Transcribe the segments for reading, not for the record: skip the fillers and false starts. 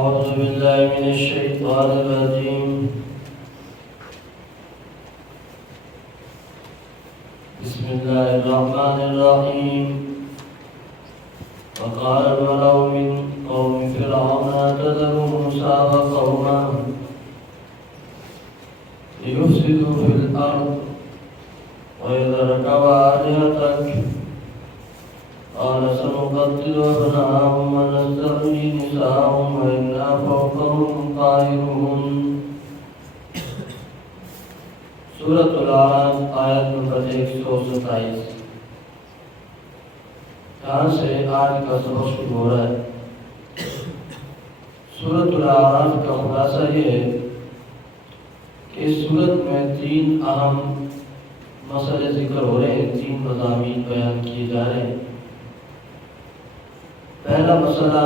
أعوذ بالله من الشيطان الرجيم. بسم الله الرحمن الرحيم. وقال الملأ من قوم فرعون أتذر موسى وقومه ليفسدوا في الأرض ويذرك وآلهتك قال سنقتل أبناءهم ونستحيي نساءهم وإنا فوقهم قاهرون. سورۃ الاعراف آیت نمبر 127. یہاں سے آج کا سبق شروع ہو رہا ہے. سورۃ الاعراف کا خلاصہ یہ ہے کہ اس سورت میں 3 اہم مسئلے ذکر ہو رہے ہیں، 3 مضامین بیان کیے جا رہے ہیں. پہلا مسئلہ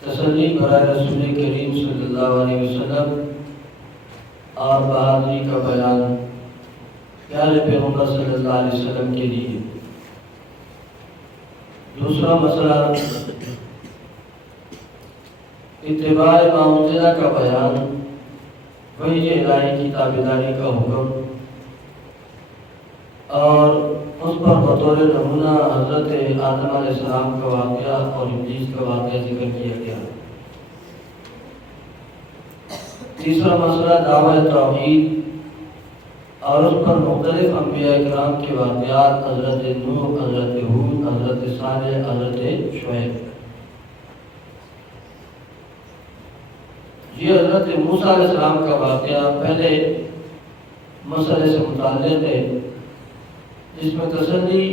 تسلی برائے رسول کریم صلی اللہ علیہ وسلم اور بہادری کا بیان پیارے پیغمبر صلی اللہ علیہ وسلم کے لیے. دوسرا مسئلہ اتباع ما انزل کا بیان، وحی الہی کی تابعداری کا حکم، اور اس پر بطور نمونہ حضرت آدم علیہ السلام کا واقعہ اور ابلیس کا واقعہ ذکر کیا گیا. تیسرا مسئلہ دعوت توحید اور اس پر مختلف انبیاء کرام کے واقعات، حضرت نوح، حضرت ہود، حضرت صالح، حضرت شعیب. یہ حضرت موسیٰ علیہ السلام کا واقعہ پہلے مسئلے سے متعلق ہے، جس میں تسلی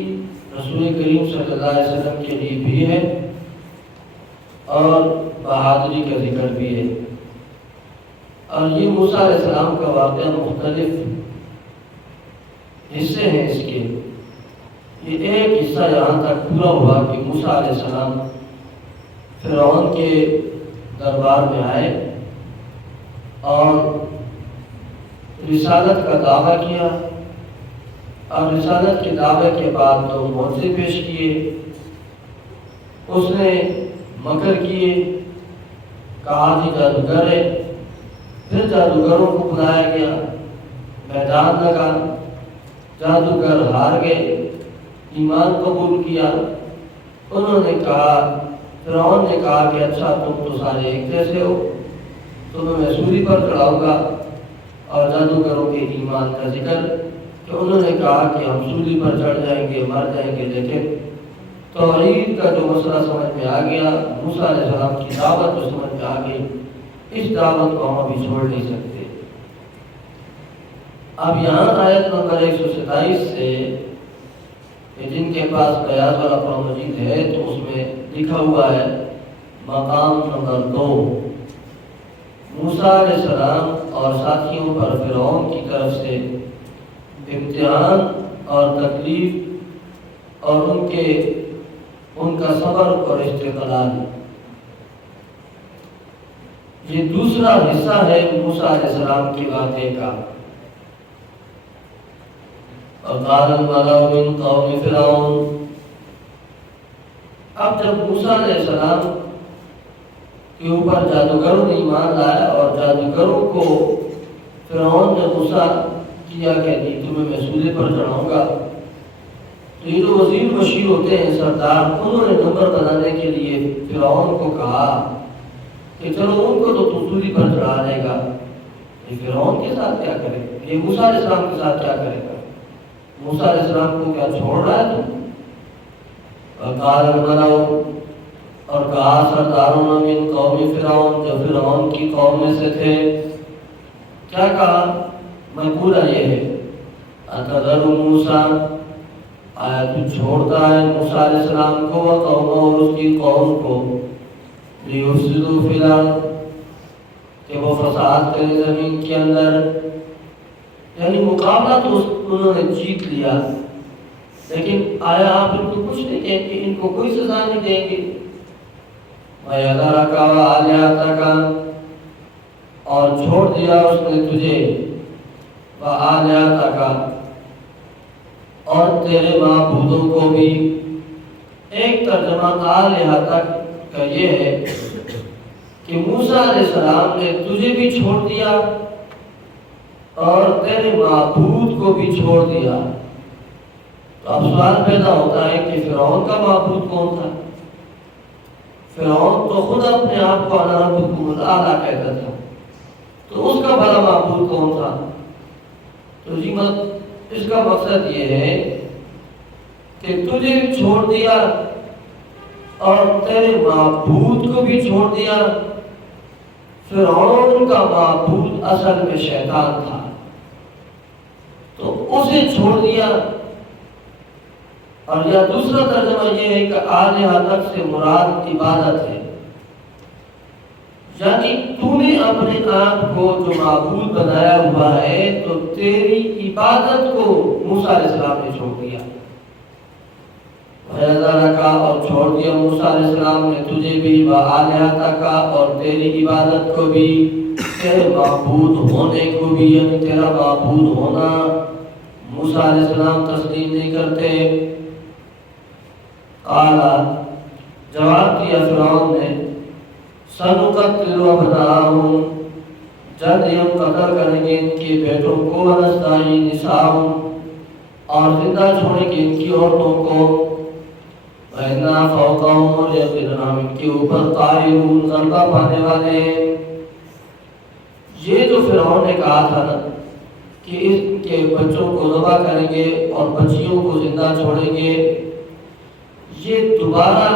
رسول کریم صلی اللہ علیہ وسلم کے لیے بھی ہے اور بہادری کا ذکر بھی ہے. اور یہ موسیٰ علیہ السلام کا واقعہ مختلف حصے ہیں اس کے. یہ ایک حصہ یہاں تک پورا ہوا کہ موسیٰ علیہ السلام فرعون کے دربار میں آئے اور رسالت کا دعویٰ کیا، اور رسالت کے دعوے کے بعد تو معجزے پیش کیے. اس نے مکر کیے، کہا کہ جادوگر ہے. پھر جادوگروں کو بلایا گیا، میدان لگا، جادوگر ہار گئے، ایمان قبول کیا. انہوں نے کہا، فرعون نے کہا کہ اچھا تم تو سارے ایک جیسے ہو، تمہیں میں سولی پر چڑھاؤں گا. اور جادوگروں کے ایمان کا ذکر کہ انہوں نے کہا کہ ہم سولی پر چڑھ جائیں گے، مر جائیں گے، لیکن توحید کا جو مسئلہ سمجھ میں آ گیا، موسیٰ علیہ السلام کی دعوت جو سمجھ میں آ گئی، اس دعوت کو ہم ابھی چھوڑ نہیں سکتے. اب یہاں آیت نمبر 127 سے جن کے پاس بیاض والا قرآن مجید ہے تو اس میں لکھا ہوا ہے مقام نمبر 2، موسیٰ علیہ السلام اور ساتھیوں پر فرعون کی طرف سے امتحان اور تکلیف اور ان کا صبر اور استقلال. یہ دوسرا حصہ ہے موسیٰ علیہ السلام کے واقعے کا. وقال الملأ من قوم فرعون. اب جب موسیٰ علیہ السلام کے اوپر جادوگروں نے ایمان لایا اور جادوگروں کو فرعون نے غصہ کیا کہ نہیں تمہیں میں سولے پر چڑھاؤں گا، تو یہ جو وزیر بشیر ہوتے ہیں سردار، انہوں نے نمبر بنانے کے لیے فرعون کو کہا کہ چلو ان کو تو سولی پر چڑھا لے گا. یہ فرعون کے ساتھ کیا کرے گا؟ یہ موسیٰ علیہ السلام کے ساتھ کیا کرے گا؟ موسیٰ علیہ السلام کو کیا چھوڑ رہا ہے تو؟ وقال الملأ، اور کہا سرداروں نے من قوم فرعون، جو فرعون کی قوم میں سے تھے، کیا کہا؟ مقولہ یہ ہے اتذر موسیٰ، آیا تو چھوڑتا ہے موسیٰ علیہ السلام کو وقومہ اور اس کی قوم کو، لیفسدوا فی الارض، کہ وہ فساد کرے زمین کے اندر. یعنی مقابلہ تو انہوں نے جیت لیا، لیکن آیا آپ ان کو کچھ نہیں کہیں گے، ان کو کوئی سزا نہیں دیں گے. وَيَذَرَكَ وَآلِهَتَكَ، اور چھوڑ دیا اس نے تجھے، وَآلِهَتَكَ، اور تیرے معبودوں کو بھی. ایک ترجمہ آلہتک کا یہ ہے کہ موسیٰ علیہ السلام نے تجھے بھی چھوڑ دیا اور تیرے معبود کو بھی چھوڑ دیا. تو اب سوال پیدا ہوتا ہے کہ فرعون کا معبود کون تھا؟ فرعون تو خود اپنے آپ کو انا ربکم الاعلی کہتا تھا، تو اس کا بڑا معبود کون تھا؟ تو جی اس کا مقصد یہ ہے کہ تجھے بھی چھوڑ دیا اور تیرے معبود کو بھی چھوڑ دیا. فرعون کا معبود اصل میں شیطان تھا، تو اسے چھوڑ دیا. اور یا دوسرا ترجمہ یہ ہے کہ آلہہ تک سے مراد عبادت ہے، یعنی تو نے اپنے آپ کو جو معبود بنایا ہوا ہے تو تیری عبادت کو موسیٰ علیہ السلام نے چھوڑ دیا. کا اور چھوڑ دیا موسیٰ علیہ السلام نے تجھے بھی وآلہتک کا اور تیری عبادت کو بھی، تیرے معبود ہونے کو بھی، یعنی تیرا معبود ہونا موسیٰ علیہ السلام تسلیم نہیں کرتے. قالا جواب دیا فرعون نے سنقتل ابناءہم، جلد ہم قتل کریں گے ان کے بیٹوں کو، ونستحیی نساءہم اور زندہ چھوڑیں گے ان کی عورتوں کو، وَإِنَّا فَوْقَهُمْ اور یقیناً ہم ان کے اوپر قاہرون غلبہ پانے والے ہیں. یہ جو فرعون نے کہا تھا نا کہ اس کے بچوں کو ذبح کریں گے اور بچیوں کو زندہ چھوڑیں گے، یہ دوبارہ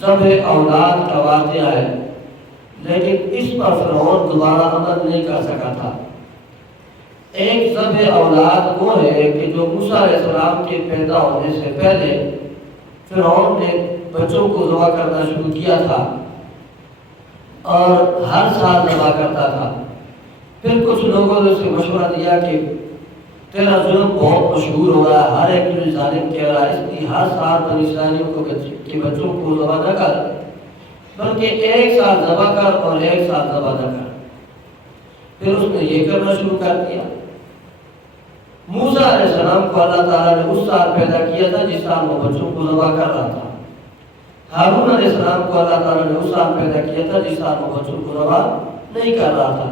ذبح اولاد کا واقعہ ہے، لیکن اس پر فرعون دوبارہ عمل نہیں کر سکا تھا. ایک ذبح اولاد وہ ہے کہ جو موسیٰ علیہ السلام کے پیدا ہونے سے پہلے فرعون نے بچوں کو ذبح کرنا شروع کیا تھا اور ہر سال ذبح کرتا تھا. پھر کچھ لوگوں نے اسے مشورہ دیا کہ تیرا ظلم بہت مشہور ہو رہا ہے، ہر ایک جو ظالم کہہ رہا ہے، اس لیے ہر سال بنی اسرائیلیوں کو کے بچوں کو ذبح نہ کر، بلکہ ایک سال ذبح کر اور ایک سال ذبح نہ کر. پھر اس نے یہ کرنا شروع کر دیا. موسیٰ علیہ السلام کو اللہ تعالیٰ نے اس سال پیدا کیا تھا جس سال وہ بچوں کو ذبح کر رہا تھا. ہارون علیہ السلام کو اللہ تعالیٰ نے اس سال پیدا کیا تھا جس سال وہ بچوں کو ذبح نہیں کر رہا تھا.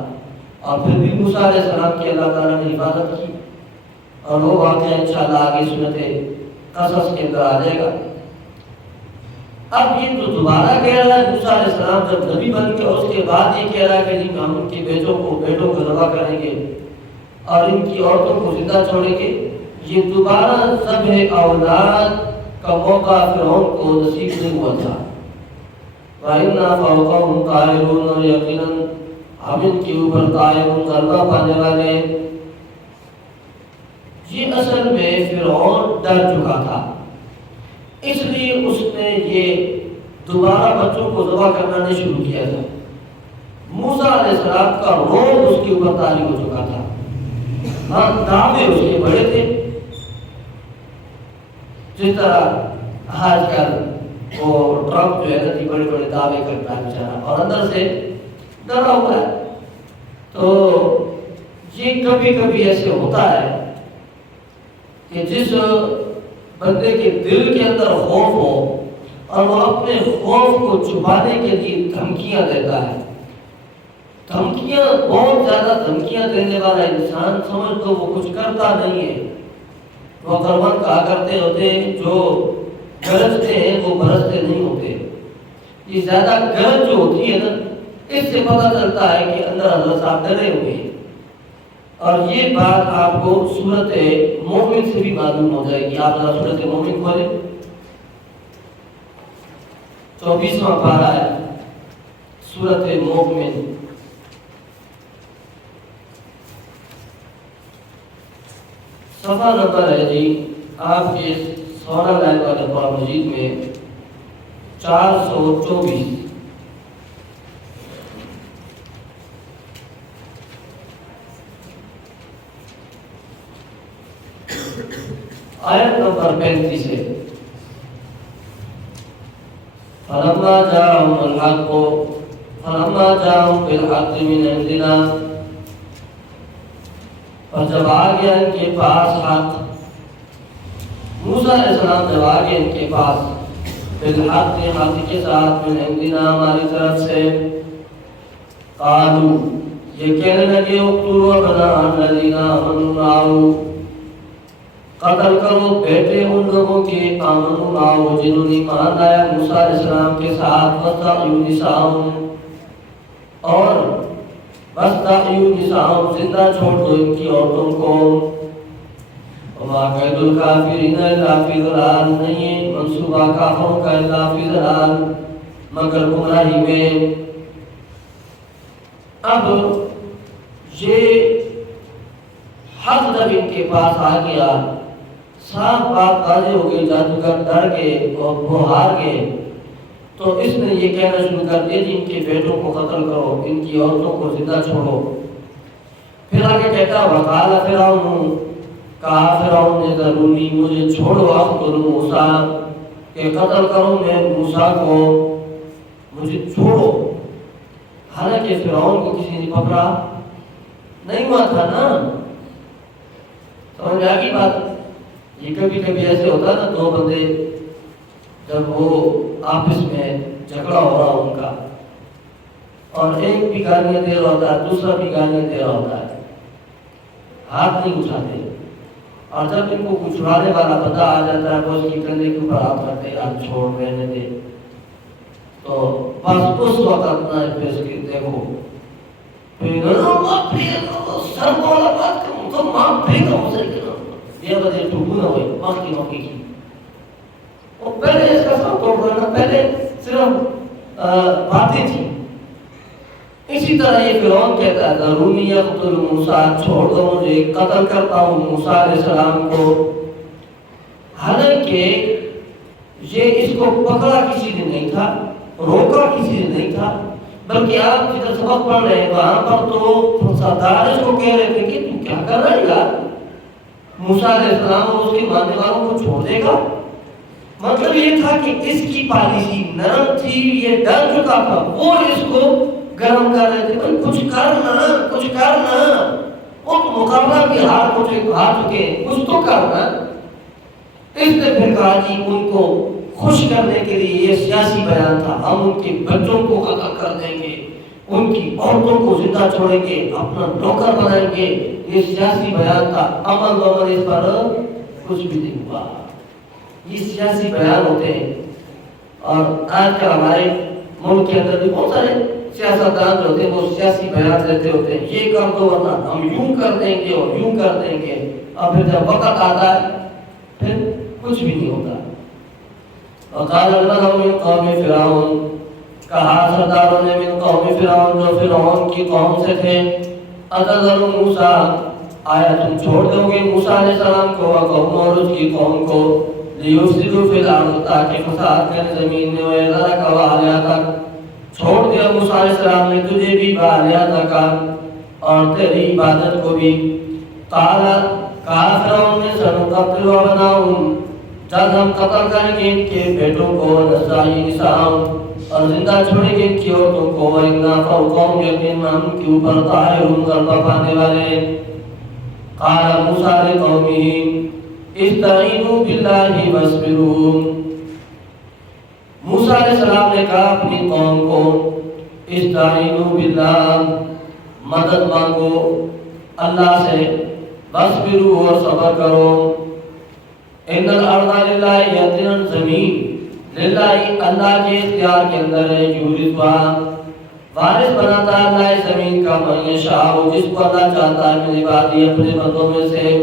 اور پھر بھی موسیٰ علیہ السلام کی اللہ تعالیٰ نے حفاظت کی، اور وہ واقعہ انشاءاللہ آگے سورۃ قصص کے اندر آ جائے گا. اب یہ تو دوبارہ کہہ رہا ہے موسیٰ علیہ السلام جب نبی بن کے اس کے بعد یہ کہہ رہا ہے کہ ہم ان کے بیٹوں کو ذبح کریں گے اور ان کی عورتوں کو زندہ چھوڑیں گے. یہ دوبارہ ذبح اولاد کا موقع فرعون کو نصیب نہیں ہوا تھا. وَإِنَّا فَوْقَهُمْ قَاهِرُونَ اور یقیناً ہم ان کے اوپر قاہرون غلبہ پانے والے ہیں. یہ اصل میں فرعون ڈر چکا تھا، اس لیے اس نے یہ دوبارہ بچوں کو ذبح کرنا نہیں شروع کیا تھا. موسیٰ علیہ السلام کا روب اس کے اوپر طاری ہو چکا تھا. ہاں دعوے اس کے بڑے تھے، جس طرح آج کل وہ ٹرمپ جو ہے نا بڑے بڑے دعوے کرتا ہے بیچارہ اور اندر سے ڈرا ہوا ہے. تو یہ کبھی کبھی ایسے ہوتا ہے کہ جس بندے کے دل کے اندر خوف ہو اور وہ اپنے خوف کو چھپانے کے لیے دھمکیاں دیتا ہے. دھمکیاں، بہت زیادہ دھمکیاں دینے والا انسان سمجھ تو وہ کچھ کرتا نہیں ہے. وہ قربان کہا کرتے ہوتے جو گرجتے ہیں وہ برستے نہیں ہوتے. یہ زیادہ گرج جو ہوتی ہے نا، اس سے پتہ چلتا ہے کہ اندر حضرت صاحب ڈرے ہوئے ہیں. اور یہ بات آپ کو سورۃ مومن سے بھی معلوم ہو جائے گی. آپ ذرا سورۃ مومن کھولیں، 24واں پارہ ہے سورۃ مومن. صفحہ نمبر ہے جی آپ کے 16 لائن والے قرآن مجید میں 424. آیت نمبر 35 ہے. فلما جاءهم بالحق من عندنا، اور جب آ گیا ان کے پاس حق، موسیٰ علیہ السلام جب آ گئے ان کے پاس بالحق حق کے ساتھ من عندنا ہماری طرف سے قالوا یہ کہنے لگے اقتلوا ابناء الذین آمنوا معه قتل کرو بیٹے ان لوگوں کے آمنوا معه جنہوں نے ایمان لایا موسیٰ علیہ السلام کے ساتھ واستحیوا نساءهم اور واستحیوا نساءهم زندہ چھوڑ دو ان کی عورتوں کو وما قید الکافرین الا فی ضلال نہیں منصوبہ کافروں کا الا فی ضلال مگر گمراہی میں۔ اب یہ حق جب ان کے پاس آ گیا صاف بات واضح ہو گئی جادوگر ڈر گئے اور وہ ہار گئے تو اس نے یہ کہنا شروع کر دیا کہ ان کے بیٹوں کو قتل کرو ان کی عورتوں کو زندہ چھوڑو۔ پھر آگے کہتا وقال فرعون کہا فرعون نے ضروری مجھے چھوڑو اقتل موسیٰ کہ قتل کروں میں موسیٰ کو مجھے چھوڑو۔ حالانکہ فرعون کو کسی نے پکڑا نہیں ہوا تھا نا، سمجھ آگئی بات؟ یہ کبھی کبھی ایسے ہوتا نا دو بندے جب وہ آپس میں جھگڑا ہو رہا ان کا اور ایک بھی گالیاں دے رہا ہوتا ہے دوسرا بھی گالیاں دے رہا ہوتا ہے ہاتھ نہیں اٹھاتے اور جب ان کو کچھ چھڑانے والا بندہ آ جاتا ہے وہ اس کی کندھے کے اوپر ہاتھ رکھتے ہیں آپ چھوڑ رہنے دے تو بس اس وقت اپنا پیش کے دیکھو سر بولا بات کروں تو ماں پھینکا ہو سکے یہ وجہ ٹوٹو نہ ہوئی ماں کی موقع کی وہ پہلے اس کا سب توڑ رہا پہلے صرف باتیں تھی۔ اسی طرح یہ فرعون کہتا ہے ضروری یقتل موسیٰ چھوڑ دو مجھے قتل کرتا ہوں موسیٰ علیہ السلام کو۔ حالانکہ یہ اس کو پکڑا کسی نے نہیں تھا روکا کسی نے نہیں تھا بلکہ آپ جدھر سبق پڑھ رہے ہیں وہاں پر تو سردار اس کو کہہ رہے تھے کہ تو کیا کر رہا ہے یار موسیٰ علیہ السلام اور اس کے ماننے والوں کو چھوڑ دے گا۔ مطلب یہ تھا کہ اس کی پالیسی نرم تھی یہ ڈر چکا تھا وہ اس کو گرم کر رہے تھے بھائی کچھ کرنا وہ تو مقابلہ بھی ہار چکے کچھ تو کرنا۔ اس نے پھر کہا کہ ان کو خوش کرنے کے لیے یہ سیاسی بیان تھا ہم ان کے بچوں کو قتل کر دیں گے ان کی عورتوں کو زندہ چھوڑیں گے اپنا نوکر بنائیں گے یہ سیاسی بیان تھا۔ عمل اس پر کچھ بھی نہیں ہوا۔ یہ سیاسی بیان ہوتے ہیں اور آج کل ہمارے ملک کے اندر بھی بہت سارے سیاستدان جو ہوتے ہیں وہ سیاسی بیان دیتے ہوتے ہیں یہ کر دو ورنہ ہم یوں کر دیں گے اور یوں کر دیں گے اور پھر جب وقت آتا ہے پھر کچھ بھی نہیں ہوتا۔ وقال الملأ من قوم فرعون کہا سرداروں نے من قوم فرعون جو فرعون کی قوم سے تھے اتذر موسیٰ آیا تم چھوڑ دو گے موسیٰ علیہ السلام کو وقوم اور اس کی قوم کو لیفسدوا فی الارض تاکہ فساد کریں زمین میں ویذرک وآلہتک چھوڑ دیا موسیٰ علیہ السلام نے تجھے بھی وآلہتک اور تیری عبادت کو بھی۔ کہا فرعون نے سنقتل ابناءهم جب ہم قتل کریں گے ان کے بیٹوں کو نسائی نساءهم اور زندہ چھوڑیں گے ان کی عورتوں کو وَإِنَّا فَوْقَهُمْ یقین ہم کے اوپر قاہرون غلبہ پانے والے۔ قال موسیٰ لقومه استعینوا باللہ واصبروا موسیٰ علیہ السلام نے کہا اپنی قوم کو استعینوا باللہ مدد مانگو اللہ سے واصبروا اور صبر کرو۔ ان الارض للہ یقیناً زمین للہ اللہ کے اختیار کے اندر ہے یورثها وارث بناتا ہے اللہ زمین کا من یشاء جس کو اللہ چاہتا ہے من عبادی اپنے بندوں میں سے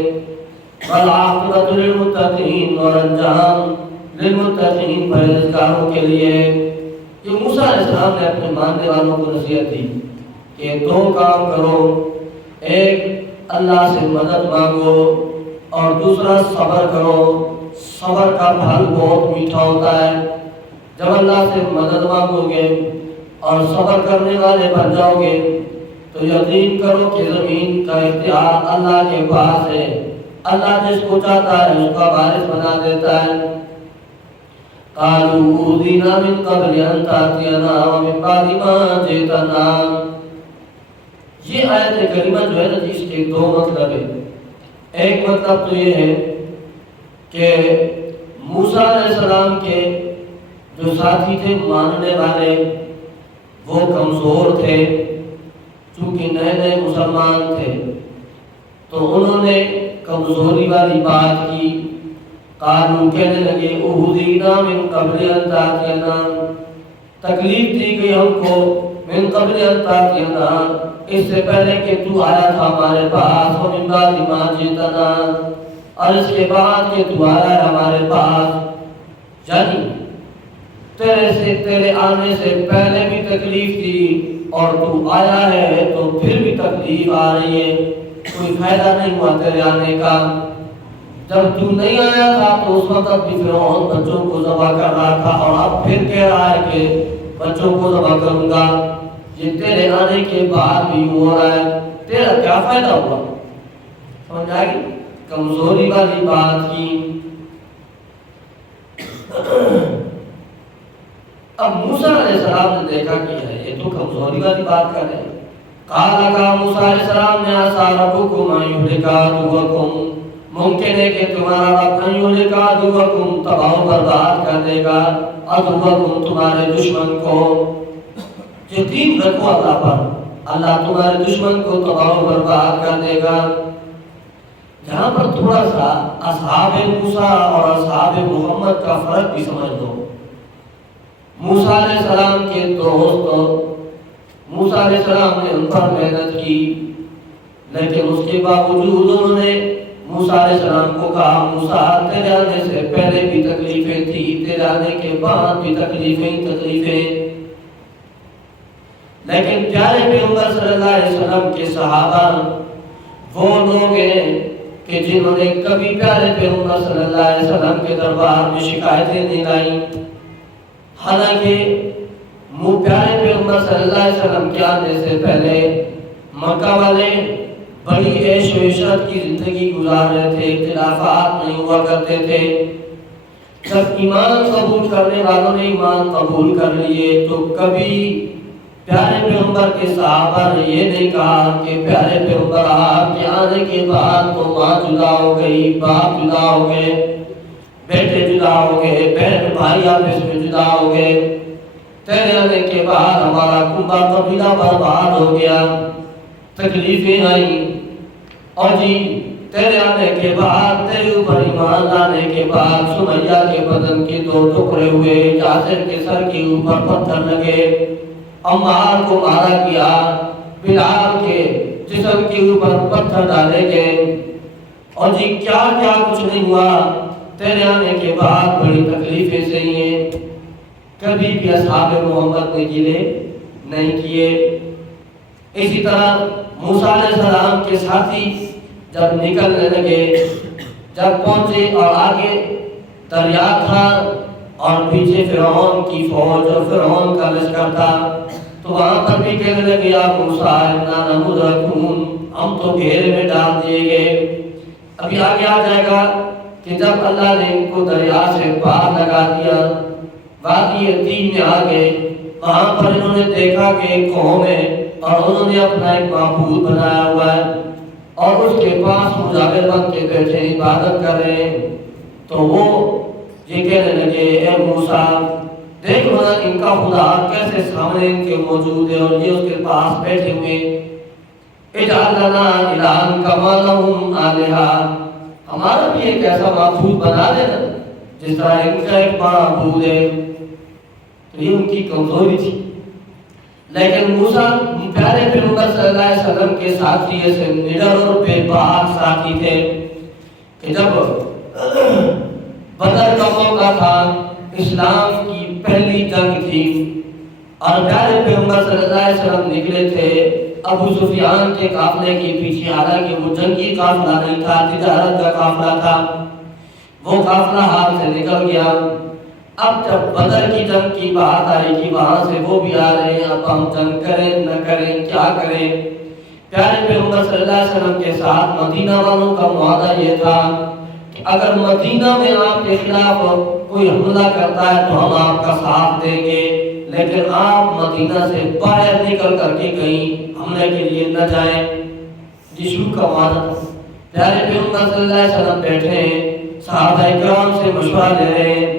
والعاقبۃ للمتقین اور انجام للمتقین پرہیزگاروں کے لیے۔ یہ موسیٰ علیہ السلام نے اپنے ماننے والوں کو نصیحت دی کہ دو کام کرو ایک اللہ سے مدد مانگو اور دوسرا صبر کرو۔ صبر کا پھل بہت میٹھا ہوتا ہے جب اللہ سے مدد مانگو گے اور صبر کرنے والے بن جاؤ گے تو یقین کرو کہ زمین کا اختیار اللہ کے پاس ہے اللہ جس کو چاہتا ہے اس کا وارث بنا دیتا ہے۔ قالوا اوذینا من قبل ان تأتینا ومن بعد ما جئتنا یہ آیت کریمہ جو ہے نا اس کے دو مطلب ہیں۔ ایک مطلب تو یہ ہے کہ موسیٰ علیہ السلام کے جو ساتھی تھے ماننے والے وہ کمزور تھے، چونکہ نئے نئے مسلمان تھے، تو انہوں نے کمزوری والی بات کی۔ قالوا کہنے لگے اُوذِينَا مِن قَبْلِ أَن تَأْتِيَنَا، تکلیف دی گئی ہم کو، من قبل ان تأتینا، اس سے پہلے کہ تو آیا تھا ہمارے پاس، ومن بعد ما جئتنا، اور اس کے بعد کہ تو آیا ہے ہمارے پاس، یعنی تیرے آنے سے پہلے بھی تکلیف تھی اور تو آیا ہے تو پھر بھی تکلیف آ رہی ہے، کوئی فائدہ نہیں ہوا تیرے آنے کا۔ جب تو نہیں آیا تھا تو اس وقت بھی فرعون بچوں کو ذبح کر رہا تھا، اور اب پھر کہہ رہا ہے کہ بچوں کو ذبح کروں گا۔ یہ تیرے آنے کے بعد بھی ہو رہا ہے، تیرا کیا فائدہ ہوا؟ سمجھ آئی؟ کمزوری والی بات کی۔ اب موسیٰ علیہ السلام نے دیکھا کہ یہ تو کمزوری والی بات کر رہے ہیں۔ قال کا موسیٰ علیہ السلام نے عسیٰ ربکم ان یہلک عدوکم، ممکن ہے کہ تمہارا رب ان یہلک عدوکم تباہ و برباد کر دے گا، عدوکم تمہارے دشمن کو۔ یقین رکھو اللہ پر، اللہ تمہارے دشمن کو تباہ و برباد کر دے گا۔ یہاں پر تھوڑا سا اصحاب موسیٰ اور اصحاب محمد کا فرق بھی سمجھ لو۔ موسیٰ علیہ السلام کے دوست، موسیٰ علیہ السلام نے ان پر محنت کی، لیکن اس کے باوجود انہوں نے موسیٰ علیہ السلام کو کہا موسیٰ تیرے آنے سے پہلے بھی تکلیفیں تھی، تیرے آنے کے بعد بھی تکلیفیں۔ لیکن پیارے پیغمبر صلی اللہ علیہ وسلم کے صحابہ وہ لوگ ہیں کہ جنہوں نے کبھی پیارے پیغمبر صلی اللہ علیہ وسلم کے دربار میں شکایتیں نہیں لائیں، حالانکہ پیارے پیغمبر صلی اللہ علیہ وسلم کے آنے سے پہلے مکہ والے بڑی عیش و عشرت کی زندگی گزار رہے تھے، اختلافات نہیں ہوا کرتے تھے۔ جب ایمان قبول کرنے والوں نے ایمان قبول کر لیے تو کبھی پیارے پیغمبر کے صحابہ نے یہ نہیں کہا کہ پیارے پیغمبر آپ کے آنے کے بعد تو ماں جدا ہو گئی، باپ جدا ہو گئے، بیٹے جدا ہو گئے، بہن بھائی آپس میں جدا ہو گئے، تیرے آنے کے بعد ہمارا کنبہ قبیلہ برباد ہو گیا، تکلیفیں آئیں، اور جی تیرے آنے کے بعد تیرے اوپر ایمان لانے کے بعد سمیہ کے بدن کے 2 ٹکڑے ہوئے، یاسر کے سر کے اوپر پتھر لگے، عمار کو مارا گیا، بلال کے جسم کے اوپر پتھر ڈالے گئے، اور جی کیا کیا کچھ نہیں ہوا، تیرے آنے کے بعد بڑی تکلیفیں سہی ہیں، کبھی بھی اصحاب محمد نے گلے نہیں کیے۔ اسی طرح موسیٰ علیہ السلام کے ساتھی جب نکلنے لگے، جب پہنچے اور آگے دریا تھا اور پیچھے فرعون کی فوج اور فرعون کا لشکر تھا، تو وہاں پر بھی کہنے لگے یا موسیٰ انا لمدرکون، ہم تو گھیرے میں ڈال دیے گئے۔ ابھی آگے آ جائے گا کہ جب اللہ نے ان کو دریا سے پار لگا دیا، وادی تین میں آ گئے، وہاں پر انہوں نے دیکھا کہ ایک قوم ہے اور انہوں نے اپنا ایک معبود بنایا ہوا ہے اور اس کے پاس مجاور بن کے بیٹھے عبادت کر رہے ہیں، تو وہ یہ کہنے لگے اے موسیٰ دیکھو نا ان کا خدا کیسے سامنے ان کے موجود ہے اور یہ اس کے پاس بیٹھے ہوئے، اجعل لنا الہا کما لہم آلہہ، ہمارا بھی ایک ایسا معبود بنا دینا جس طرح ان کا ایک معبود ہے۔ تو یہ ان کی کمزوری تھی، لیکن موسیٰ پیارے پیغمبر صلی اللہ علیہ وسلم کے ساتھی ایسے نڈر اور بے باک ساتھی تھے کہ جب بدر کا موقع تھا، اسلام کی پہلی جنگ تھی اور پیارے پیغمبر صلی اللہ علیہ وسلم نکلے تھے ابو سفیان کے قافلے کے پیچھے، حالانکہ وہ جنگی قافلہ نہیں تھا، تجارت کا قافلہ تھا، وہ قافلہ ہاتھ سے نکل گیا۔ اب جب بدر کی جنگ کی بات آئی کہ وہاں سے وہ بھی آ رہے ہیں، اب ہم جنگ کریں نہ کریں کیا کریں؟ پیارے پیغمبر صلی اللہ علیہ وسلم کے ساتھ مدینہ والوں کا معاہدہ یہ تھا کہ اگر مدینہ میں آپ کے خلاف کوئی حملہ کرتا ہے تو ہم آپ کا ساتھ دیں گے، لیکن آپ مدینہ سے باہر نکل کر کے کہیں حملے کے لیے نہ جائیں۔ یشوع کا معاہدہ تھا۔ پیارے پیغمبر صلی اللہ علیہ وسلم بیٹھے ہیں، صحابہ کرام سے مشورہ لے رہے ہیں،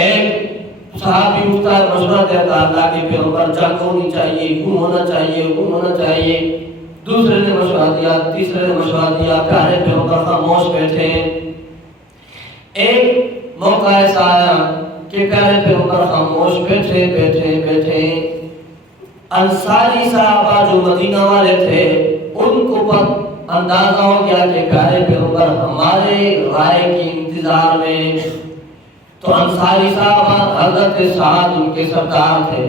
ایک صحابی اٹھتا ہے مشورہ دیتا ہے اللہ کے پیغمبر جنگ ہونی چاہیے، حکم ہونا چاہیے، حکم ہونا چاہیے. دوسرے نے مشورہ دیا، تیسرے نے مشورہ دیا، پیارے پیغمبر خاموش بیٹھے. ایک موقع ایسا آیا کہ پیارے پیغمبر خاموش بیٹھے بیٹھے بیٹھے انصاری صحابہ جو مدینہ والے تھے ان کو پر اندازہ ہو گیا کہ پیارے پیغمبر ہمارے رائے کی انتظار میں. تو انصاری صحابہ حضرت سعد ان کے سردار تھے،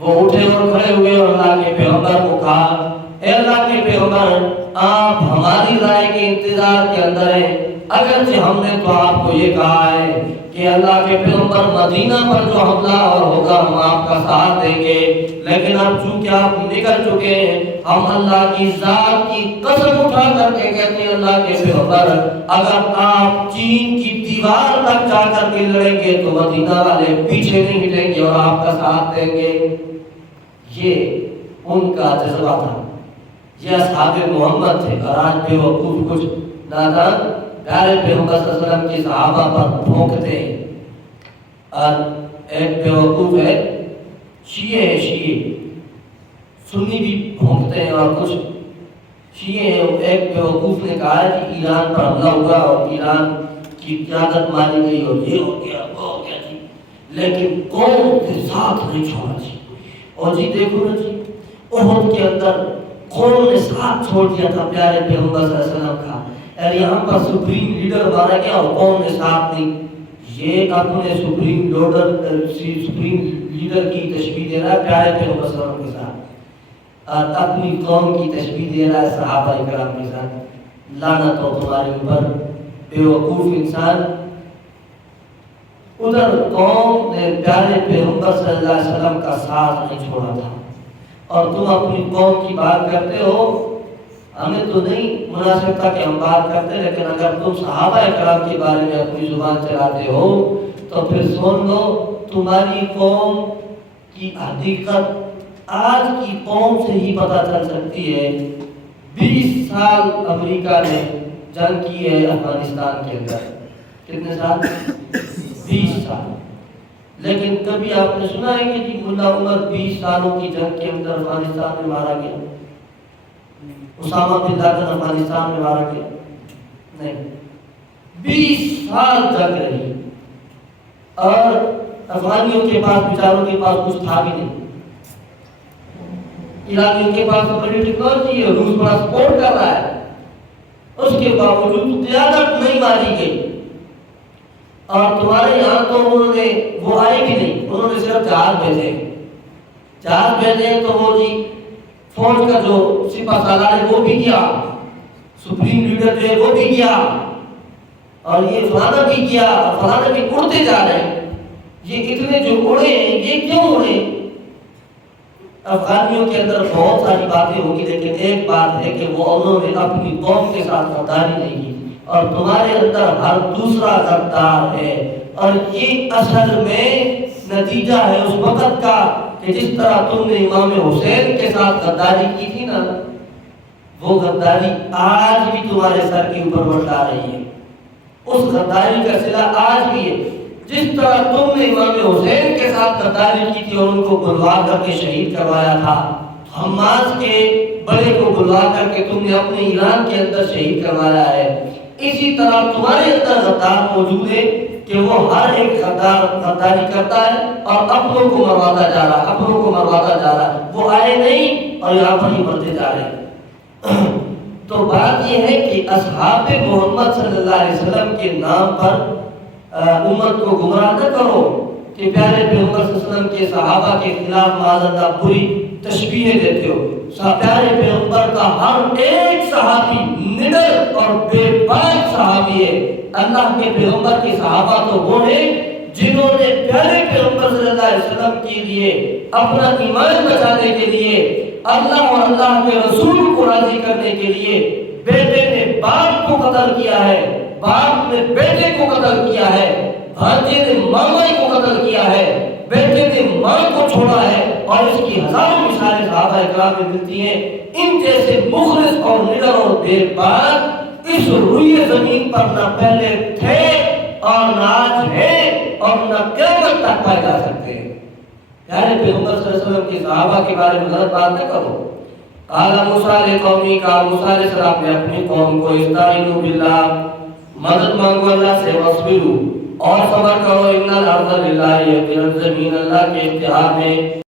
وہ اٹھے اور کھڑے ہوئے اور اللہ کے پیغمبر کو کہا اے اللہ کے پیغمبر آپ ہماری رائے کے انتظار کے اندر ہیں، اگرچہ ہم نے تو آپ کو یہ کہا ہے کہ اللہ کے پیغمبر مدینہ پر جو حملہ اور ہوگا ہم آپ کا ساتھ دیں گے، لیکن اب چونکہ آپ نکل چکے ہیں ہم اللہ کی ذات کی قسم اٹھا کر کے کہتے ہیں اللہ کے پیغمبر اگر آپ چین کی دیوار تک جا کر کے لڑیں گے تو مدینہ والے پیچھے نہیں ہٹیں گے اور آپ کا ساتھ دیں گے. یہ ان کا جذبہ تھا، یہ اصحاب محمد تھے. اور آج بے وقوف کچھ نادان پیارے پیغمبر صلی اللہ علیہ وسلم کی صحابہ پر بھونکتے ہیں. اور ایک بے وقوف ہے شیعہ ہے، شیعہ سنی بھی بھونکتے ہیں اور کچھ شیعہ ہیں. ایک بے وقوف نے کہا ہے کہ ایران پر حملہ ہوا اور ایران کی قیادت ماری گئی اور یہ ہو گیا وہ ہو گیا جی، لیکن قوم کے ساتھ نہیں چھوڑا جی. اور جی دیکھو نا جی احد کے اندر قوم نے ساتھ چھوڑ دیا تھا پیارے پیغمبر صلی اللہ علیہ وسلم کا، اور یہاں پر سپریم لیڈر مارا گیا اور قوم نے ساتھ نہیں. یہ اپنے سپریم لیڈر کی تشبیہ دے رہا ہے پیارے پیغمبر صلی اللہ علیہ وسلم کے ساتھ، اور اپنی قوم کی تشبیہ دے رہا ہے صحابہ کرام کے ساتھ. لعنت ہو تمہارے اوپر بے وقوف انسان. ادھر قوم نے پیارے پیغمبر صلی اللہ علیہ وسلم کا ساتھ نہیں چھوڑا تھا اور تم اپنی قوم کی بات کرتے ہو. ہمیں تو نہیں مناسب تھا کہ ہم بات کرتے، لیکن اگر تم صحابہ کرام کے بارے میں اپنی زبان چلاتے ہو تو پھر سن لو تمہاری قوم کی حقیقت آج کی قوم سے ہی پتہ چل سکتی ہے. 20 سال امریکہ نے جنگ کی ہے افغانستان کے اندر. کتنے سال؟ 20 سال. لیکن کبھی آپ نے سنا ہے کہ جی ملا عمر 20 سالوں کی جنگ کے اندر افغانستان میں مارا گیا؟ اسامہ بن لادن افغانستان میں مارا گیا؟ نہیں. 20 سال جنگ رہی اور افغانیوں کے پاس بیچاروں کے پاس کچھ تھا بھی نہیں. ایرانیوں کے پاس بڑی ٹیکنالوجی ہے، روس بڑا سپورٹ کر رہا ہے، اس کے باوجود قیادت نہیں ماری گئی. اور تمہارے یہاں تو انہوں نے وہ آئے بھی نہیں، انہوں نے صرف جہاز بھیجے تو وہ جی فوج کا جو سپہ سالار ہے وہ بھی گیا، سپریم لیڈر جو ہے وہ بھی گیا، اور یہ فلانا بھی گیا اور فلانا بھی اڑتے جا رہے ہیں. یہ اتنے جو اڑے ہیں یہ کیوں اڑے؟ افغانیوں کے اندر بہت ساری باتیں ہوگی، لیکن ایک بات ہے کہ وہ انہوں نے اپنی قوم کے ساتھ غداری نہیں کی. اور تمہارے اندر ہر دوسرا غدار ہے، اور یہ اصل میں نتیجہ ہے اس وقت کا کہ جس طرح تم نے امام حسین کے ساتھ غداری کی تھی نا، وہ غداری آج بھی تمہارے سر کے اوپر منڈلا رہی ہے. اس غداری کا صلہ آج بھی ہے. جس طرح تم نے امام حسین کے ساتھ غداری کی تھی اور ان کو بلوا کر کے شہید کروایا تھا، حماس کے بڑے کو بلوا کر کے تم نے اپنے ایران کے اندر شہید کروایا ہے، اسی طرح تمہارے اندر غدار موجود ہے کہ وہ ہر ایک غدار غداری کرتا ہے اور اپنوں کو مرواتا جا رہا ہے. وہ آئے نہیں اور یہاں پر ہی مرتے جا رہے ہیں. تو بات یہ ہے کہ اصحاب محمد صلی اللہ علیہ وسلم کے نام پر امت کو گمراہ نہ کرو کہ پیارے پیغمبر صلی اللہ علیہ وسلم کے صحابہ کے خلاف معاذ اللہ بری تشبیہیں دیتے ہو. پیارے پیغمبر کا ہر ایک صحابی نڈر اور بے باک صحابی ہے. اللہ کے پیغمبر کے صحابہ تو وہ ہیں جنہوں نے پیارے پیغمبر صلی اللہ علیہ وسلم کے لیے اپنا ایمان بچانے کے لیے، اللہ اور اللہ کے رسول کو راضی کرنے کے لیے بیٹے نے باپ کو قتل کیا ہے، باپ نے بیٹے کو قتل کیا ہے، بھانجے نے مامائی کو قتل کیا ہے، بیٹے نے ماں کو چھوڑا ہے. اور اس کی ہزاروں مثالیں صحابہ اکرام میں ملتی ہیں. ان جیسے مخلص اور نڈر اور بے باک اس روئے زمین پر نہ پہلے تھے اور نہ آج ہے اور نہ قیامت تک پائے جا سکتے ہیں۔ یعنی پیغمبر صلی اللہ علیہ وسلم کی صحابہ کے بارے میں غلط بات نہ کرو۔ قال موسیٰ لقومی، کا موسیٰ علیہ السلام نے اپنی قوم کو استعینوا باللہ، مدد مانگو اللہ سے، واصبروا، اور صبر کرو، ان الارض للہ، یہ زمین اللہ کے اختیار میں